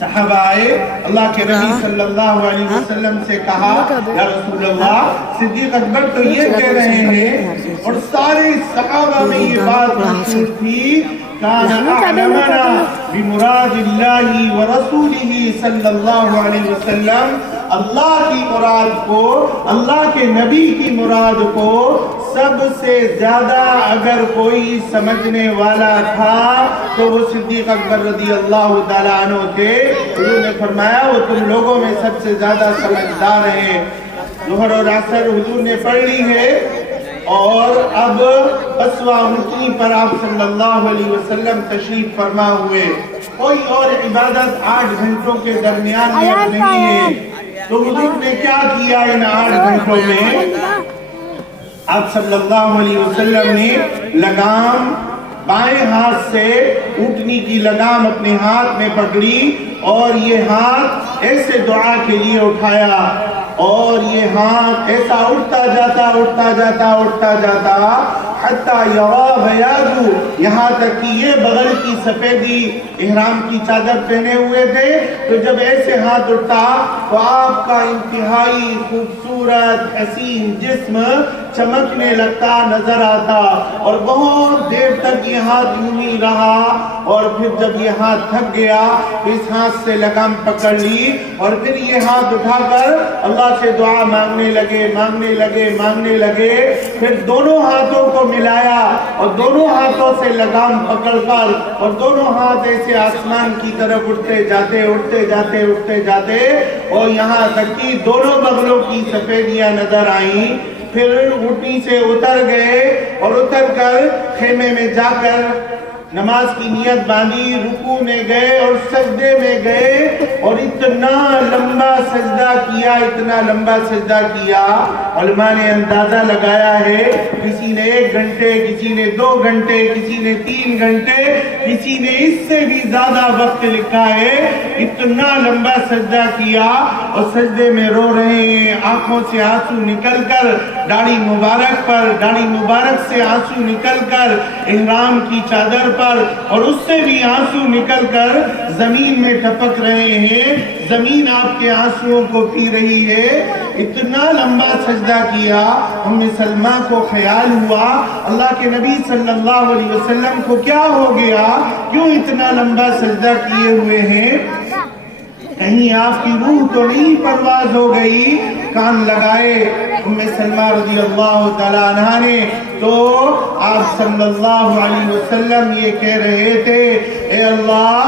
साहब आए, अल्लाह के नबी सल्लल्लाहु अलैहि वसल्लम से कहा, या रसूल अल्लाह, सिद्दीक अकबर तो ये कह रहे हैं, और सारे सहाबा में ये बात मशहूर थी, काना अअलमना बिमुरादिल्लाहि व रसूलिही सल्लल्लाहु अलैहि वसल्लम, अल्लाह की मुराद को, अल्लाह के नबी की मुराद को सबसे ज्यादा अगर कोई समझने वाला था तो वो सिद्दीक अकबर रज़ी अल्लाह ताला अन्हु थे। उन्होंने फरमाया वो तुम लोगों में सबसे ज्यादा समझदार हैं। ज़ोहर और असर हुजूर ने पढ़ ली है और अब पसवा ऊँटनी पर आप सल्लल्लाहु अलैहि वसल्लम तशरीफ फरमा हुए। कोई और इबादत 8 घंटों के दरमियान में नहीं है। तो हुजूर ने क्या किया इन 8 घंटों में? आप सल्लल्लाहु अलैहि वसल्लम ने लगाम बाएं हाथ से ऊँटनी की लगाम अपने हाथ में पकड़ी और ये हाथ ऐसे दुआ के लिए उठाया और ये हाथ ऐसा उठता जाता हत्ता यरा बयादु, यहाँ तक कि ये बगल की सफेदी इहराम की चादर पहने हुए थे। तो जब ऐसे हाथ उठता तो आपका इंतहाई खूबसूरत हसीन जिस्म चमकने लगता नजर आता और बहुत देर तक ये हाथ यूं ही रहा। और फिर जब ये हाथ थक गया तो इस हाथ से लगाम पकड़ ली और फिर ये हाथ उठाकर अल्लाह से दुआ मांगने लगे। फिर दोनों हाथों को मिलाया और दोनों हाथों से लगाम पकड़कर और दोनों हाथ ऐसे आसमान की तरफ उठते जाते और यहाँ तक कि दोनों बगलों की सफेदियां नजर आई। फिर ऊँटनी से उतर गए और उतर कर खेमे में जाकर नमाज की नियत बांधी, रुकू में गए और सजदे में गए और इतना लंबा सजदा किया। उलमा ने अंदाजा लगाया है, किसी ने 1 घंटे, किसी ने 2 घंटे, किसी ने 3 घंटे, किसी ने इससे भी ज्यादा वक्त लिखा है। इतना लंबा सजदा किया और सजदे में रो रहे हैं, आंखों से आंसू निकलकर दाढ़ी मुबारक से आंसू निकलकर इहराम की चादर पर और उससे भी आंसू निकलकर जमीन में टपक रहे हैं। जमीन आपके आंसुओं को पी रही है। इतना लंबा सजदा किया। उम्मे सलमा को ख्याल हुआ अल्लाह के नबी सल्लल्लाहु अलैहि वसल्लम को क्या हो गया, क्यों इतना लंबा सजदा किए हुए हैं? कहीं आपकी रूह तो नहीं परवाज हो गई? कान लगाए उम्मे सलमा रज़ी अल्लाह ताला अन्हा ने तो आप सल्लल्लाहु अलैहि वसल्लम ये कह रहे थे, ए अल्लाह